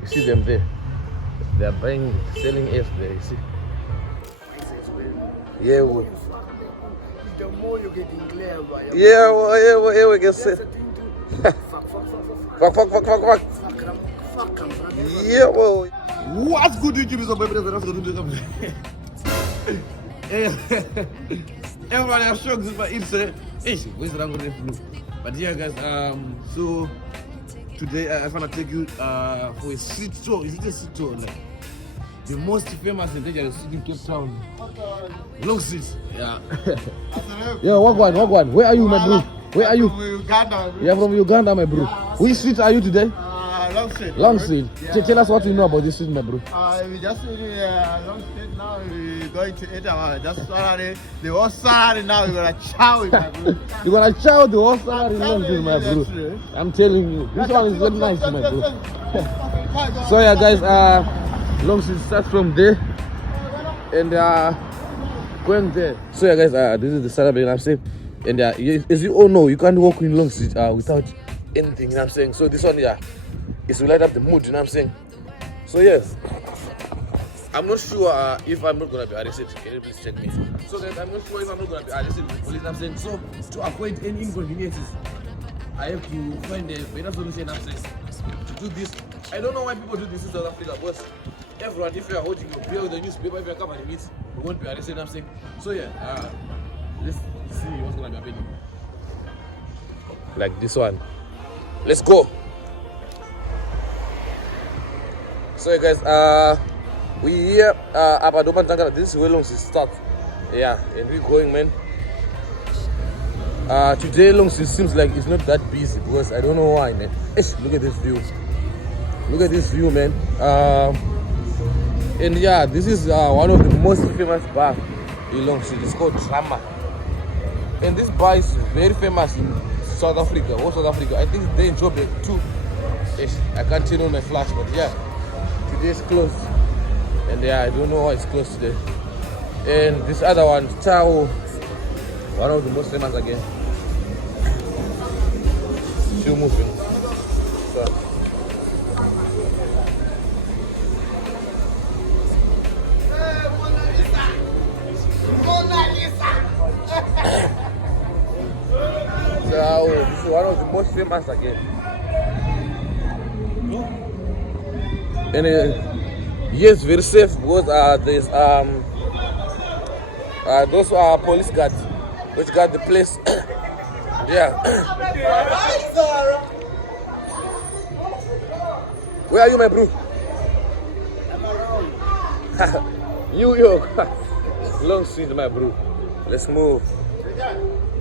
You see them there. They are buying, selling F there, you see. Yeah, well. The more you're getting clear, yeah, we can say. Fuck. Yeah, well. What's good, YouTube? Is everybody, I'm shocked with my Instagram. Where's the language? But yeah, guys, so today I want to take you for a street tour. Is it a street tour? Like, the most famous and dangerous street in Capetown. Longstreet. Yeah. Yo, walk one. Where are you, my bro? Where are you? From Uganda. You're from Uganda, my bro. Which street are you today? Longstreet. Longstreet. Yeah. Tell us what you know about this street, my bro. We just in Longstreet now. We're going to eat our salary. The whole salary now we're gonna chow it, my bro. You're gonna chow the whole salary in Longstreet, my bro. I'm telling you. This one is very nice, my bro. So yeah, guys, Longstreet starts from there and going there. So yeah, guys, this is the salary, you know what I'm saying? And as you all know, you can't walk in Longstreet without anything, you know what I'm saying? So this one, yeah, is to light up the mood, you know what I'm saying? So yes, I'm not sure if I'm not gonna be arrested. Can you please check me? So guys, I'm not sure if I'm not gonna be arrested with police, you know what I'm saying? So to avoid any inconveniences, I have to find a better solution, you know what I'm saying? To do this, I don't know why people do this in South Africa, but everyone, if you are holding your bill with the newspaper, if you are covering it, you won't be arrested, you know what I'm saying? So yeah, let's see what's gonna be happening. Like this one. Let's go. So yeah, guys, we here Abadoman Tangana. This is where Longstreet starts. Yeah, and we're going, man. Today Longstreet seems like it's not that busy because I don't know why, man. Look at this view. Look at this view, man. And yeah, this is one of the most famous bars in Longstreet. It's called Drama. And this bar is very famous in South Africa, whole South Africa. I think they in Joburg too. I can't turn on my flash, but yeah, today is closed. And yeah, I don't know why it's closed today. And this other one, Tao, one of the most famous again. Still moving. So. So this is one of the most famous again. And yes, very safe because there's those are police guards which guard the place. Yeah. Where are you, my bro? New York. Longstreet, my bro. Let's move.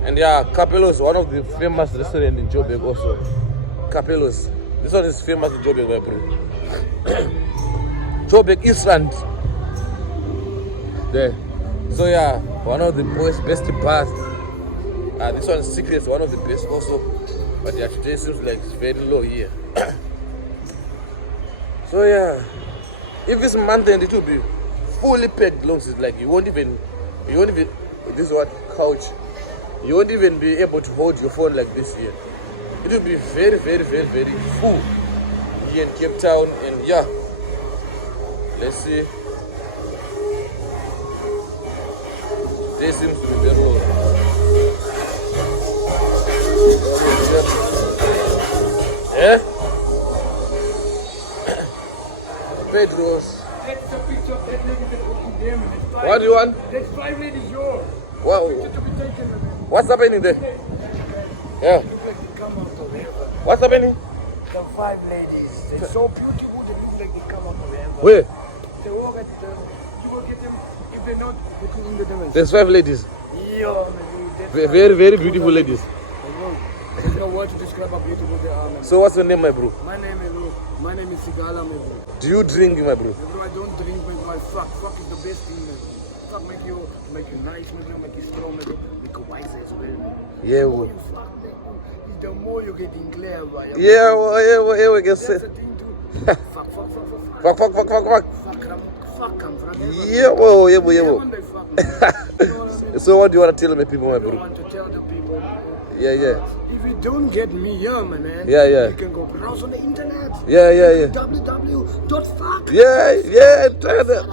And yeah, Capelos, one of the famous restaurants in Joburg also. Capelos. This one is famous in Joburg, my bro. Joburg Eastland. There. So yeah, one of the best bars. This one is Secret, one of the best also. But yeah, today seems like it's very low here. So yeah, if it's mountain, it will be fully packed Longstreet. Like you won't even, this is what, couch. You won't even be able to hold your phone like this here. It will be very full here in Capetown. And yeah, let's see. This seems to be very low. Yeah? Pedro's. That's the picture of that lady that walking there, man. What do you want? That's 5 ladies, yours. Wow. Picture to be taken, man. What's happening there? Yeah. Look like they come out of heaven. What's happening? The 5 ladies. They're so beautiful, they look like they come out of heaven. Where? They walk at them. You will get them if they're not looking in the dimension. There's 5 ladies. Yeah, man. Very beautiful ladies. There's no word to describe how beautiful they are, man. So what's your name, my bro? My name is Sigala, my bro. Do you drink, my bro? Bro, I don't drink, my fuck. Fuck is the best thing, man. Fuck make you nice, man. Make you strong, man. Make you wise as well, man. Yeah, well. Fuck, man. The more you're getting clear, right? Yeah, we can say. That's the thing, too. Fuck. Fuck. Fuck comes from heaven. Yeah, well. When they fuck, man. You know what I mean? So what do you want to tell my people, my I bro? want to tell the people. Yeah. If you don't get me, man. Yeah. You can go browse on the internet. Yeah. www Fuck. Yeah, tell them.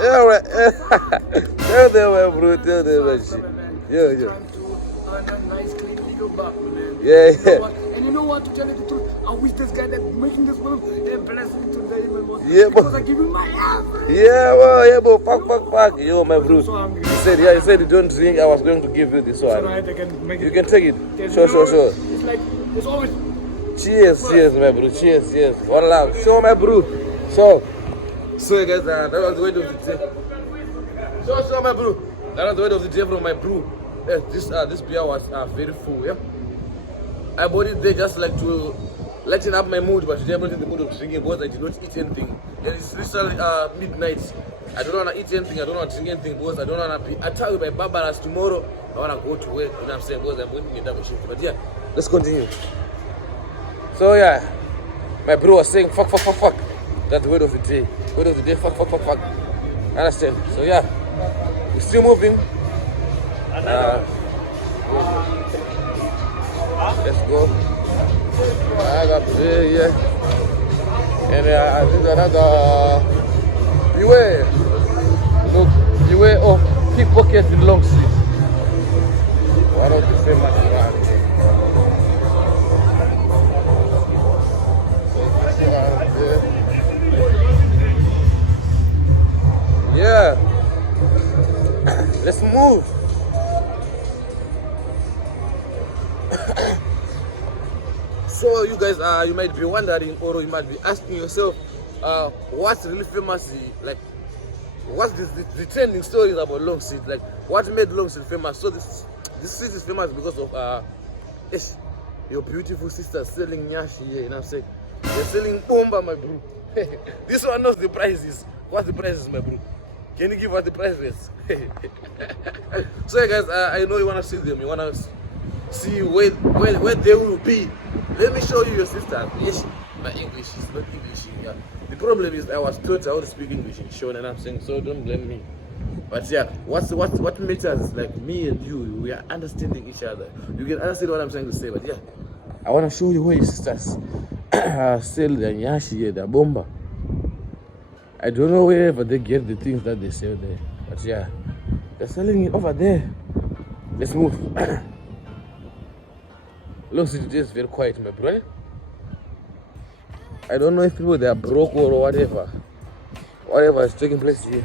Tell them, my bro. Tell them that shit. Yeah. Trying to earn a nice, clean, legal buck, man. Yeah. You know what? And you know what? To tell you the truth, I wish this guy that making this film and bless me today, my most. Yeah, because but I give him my everything. yeah, bro. Fuck. Yo, my bro. I'm so hungry. He said you don't drink. I was going to give you this one. So right, I can make it. You can take it. There's Sure. It's like, there's always. Cheers, my bro. Cheers. One love. Show, my bro. So guys, that was the way of the day. So, my bro. That was the way of the day from my bro. This beer was very full, yeah. I bought it there just like to lighten up my mood, but today I'm not in the mood of drinking because I did not eat anything. And it's literally midnight. I don't want to eat anything, I don't want to drink anything because I don't want to be attacked by barbarous tomorrow. I want to go to work, you know what I'm saying, because I'm going to get double shift. But yeah, let's continue. So yeah, my bro was saying fuck. That's the word of the day. Word of the day, fuck. Understand? So yeah, we're still moving. Let's go. I got here. And I think another beware of pickpocket in Longstreet. One of the famous ones. Yeah. Let's move. So you guys, you might be wondering, or you might be asking yourself, what's really famous? Like, what's the trending stories about Longstreet? Like, what made Longstreet famous? So this street is famous because of your beautiful sisters selling nyashi here. You know what I'm saying? They're selling bomba, my bro. This one knows the prices. What's the prices, my bro? Can you give us the prices? So yeah, guys, I know you wanna see them. You wanna see where they will be. Let me show you your sister. Yes, my English is not English. Yeah. The problem is I was taught how to speak English in Sean, and I'm saying, so don't blame me. But yeah, what matters is like me and you, we are understanding each other. You can understand what I'm trying to say, but yeah. I want to show you where your sisters sell their nyashi here, their bomba. I don't know wherever they get the things that they sell there. But yeah, they're selling it over there. Let's move. Longstreet is very quiet, my brother. I don't know if people they are broke or whatever. Whatever is taking place here.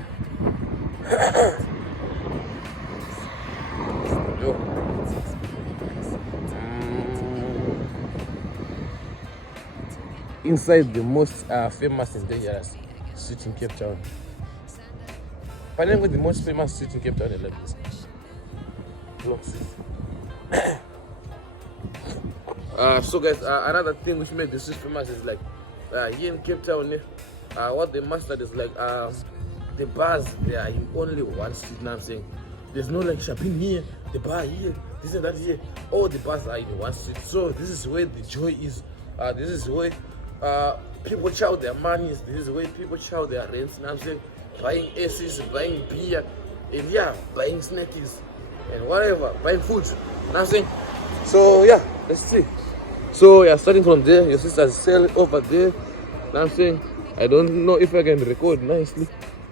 Inside the most famous and dangerous street in Cape Town. Finally, the most famous street in Cape Town is like this. Longstreet. So guys, another thing which made this street famous is like here in Cape Town, what they mastered is like the bars, they are in only one street. You know what I'm saying? There's no like shopping here, the bar here, this and that here. All the bars are in one street. So this is where the joy is. This is where people chow their monies. This is where people chow their rents. You know what I'm saying? Buying ACs, buying beer, and yeah, buying snacks and whatever, buying food. You know what I'm saying? So yeah, let's see. So yeah, starting from there, your sisters sell it over there. You know what I'm saying? I don't know if I can record nicely,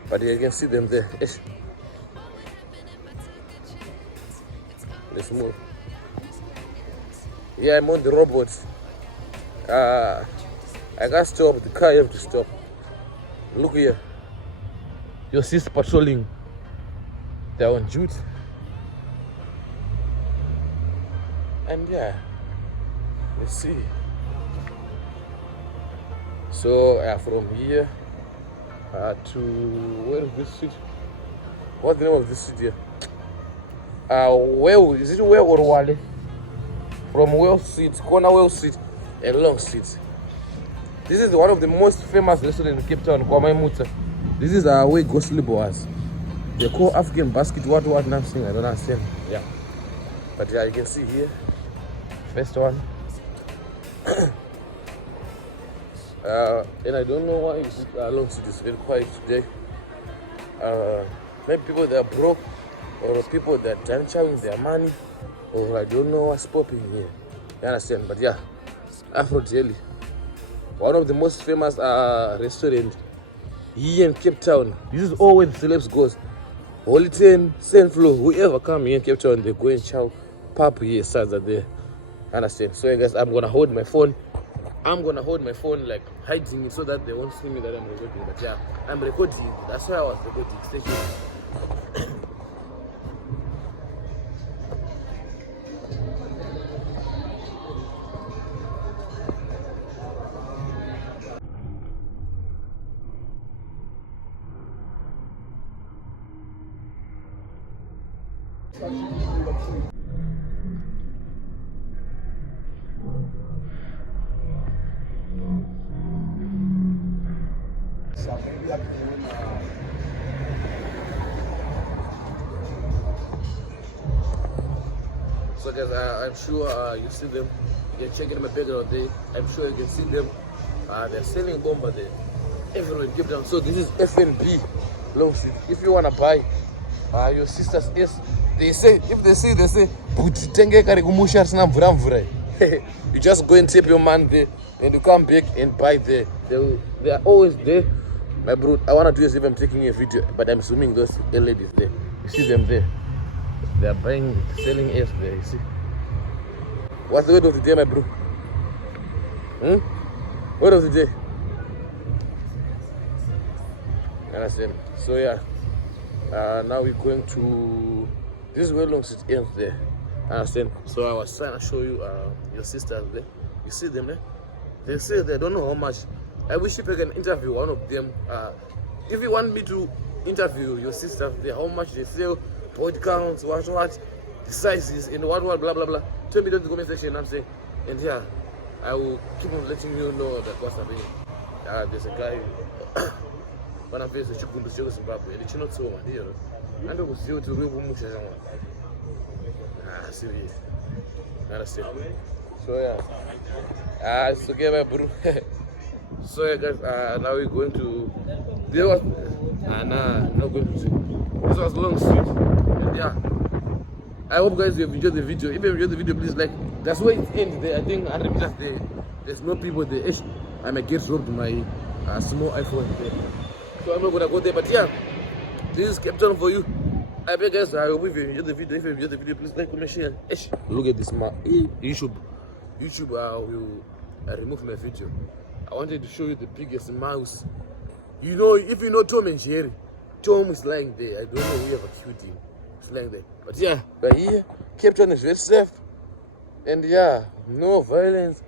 but you can see them there. Yes. Let's move. Yeah, I'm on the robot. I can't stop. The car, you have to stop. Look here. Your sis patrolling. They're on duty. And yeah, let's see. So from here to where is this street? What's the name of this street here? Well, is it Well or Wale? From Well Street, corner Well Street and Longstreet. This is one of the most famous restaurants in Cape Town, Kwamai Muta. This is where Goslibo was. They call African basket, what nothing, I don't understand. Yeah. But yeah, you can see here. First one. And I don't know why Longstreet is very quiet today. Maybe people that are broke, or people that are done chowing their money, or I don't know what's popping here. You understand? But yeah, Afro Jelly, one of the most famous restaurants here in Cape Town. This is all where the celebs goes. Hollyton, St. Flo, whoever come here in Cape Town, they go and chow pop here, Saturday there. Understand? So guys, I'm gonna hold my phone. Like hiding it so that they won't see me that I'm recording. But yeah, I'm recording. That's why I was recording. Stay tuned. So guys, I'm sure you see them. They're checking my background there. I'm sure you can see them. They're selling bomba there. Everyone give them. So this is FNB Longstreet. If you wanna buy your sister's yes, they say they say you just go and tip your man there and you come back and buy there. They are always there. My bro, I wanna do as if I'm taking a video, but I'm assuming those ladies there. You see them there. They are buying, selling air there, you see. What's the word of the day, my bro? Word of the day? Understand? So yeah, now we're going to, this is where Longstreet ends there. Understand? So I was trying to show you your sisters there. You see them there? They say they don't know how much. I wish if I can interview one of them. If you want me to interview your sisters there, how much they sell, body counts, what, the sizes, and what, blah, blah, blah. Tell me down in the comment section, I'm saying. And yeah, I will keep on letting you know that what's happening. There's a guy, when I'm facing Chukundu Show Zimbabwe, and it's not so much, you know. And I was here to real much. Serious. Understand? So yeah. It's okay, my bro. So yeah, guys, now we're going to, there was, not going to see. This was Longstreet. And yeah, I hope guys you have enjoyed the video. If you enjoyed the video, please like. That's where it ends there. I think 100 meters there. There's no people there. I might get robbed my small iPhone there. So I'm not gonna go there. But yeah, this is Capetown for you. I beg guys, I hope if you enjoyed the video. If you enjoyed the video, please like, comment, share. Look at this man. YouTube will remove my video. I wanted to show you the biggest mouse. You know, if you know Tom and Jerry, Tom is lying there. I don't know we ever killed him. He's lying there. But yeah, but here, Capetown is very safe. And yeah, no violence,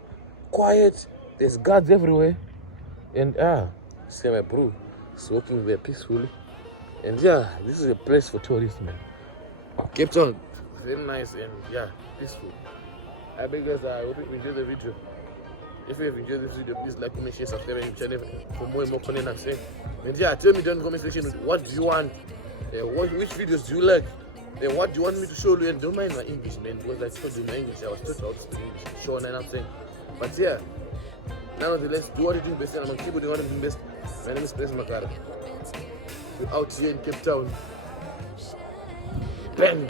quiet. There's guards everywhere. And see my bro, he's walking there peacefully. And yeah, this is a place for tourists, man. Capetown, very nice and yeah, peaceful. I beg guys, I hope you enjoyed the video. If you have enjoyed this video, please like, comment, share, subscribe to my channel for more and more content I'm saying. And yeah, tell me down in the comment section what do you want, which videos do you like, and what do you want me to show you. And don't mind my English, man, because I told you my English, I was taught how to speak English, sure, and I'm saying. But yeah, nonetheless, do what you do best, and I'm gonna keep doing what I'm doing best. My name is Prince Makara. We're out here in Cape Town. Bang!